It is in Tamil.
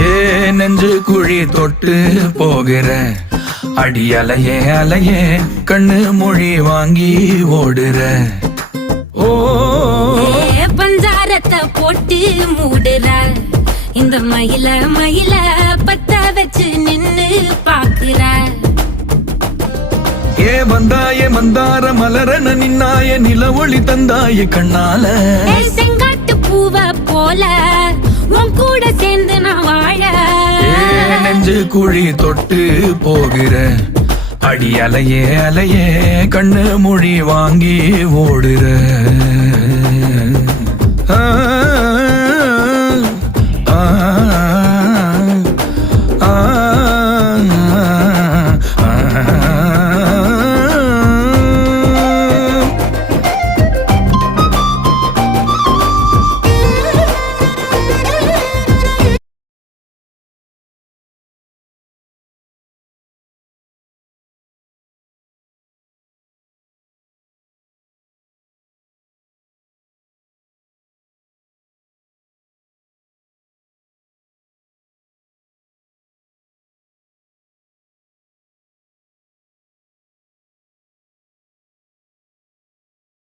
ஏ நெஞ்சு குழி தொட்டு போகிற அடி அலையே அலையே கண்ணு மொழி வாங்கி ஓடுற. ஓ பஞ்சாரத்தை போட்டு மூடுற இந்த மயில மயில பத்த வச்சு நின்னு பாக்குற. ஏ வந்தாய மந்தார மலரன நின்னாய நில ஒளி தந்தாய கண்ணால. செங்காட்டு பூவ போல உன் கூட சேர்ந்து நான் வாழ. நெஞ்சு குழி தொட்டு போகிற அடி அலையே அலையே கண்ணு மொழி வாங்கி ஓடுற. ஆ ஆ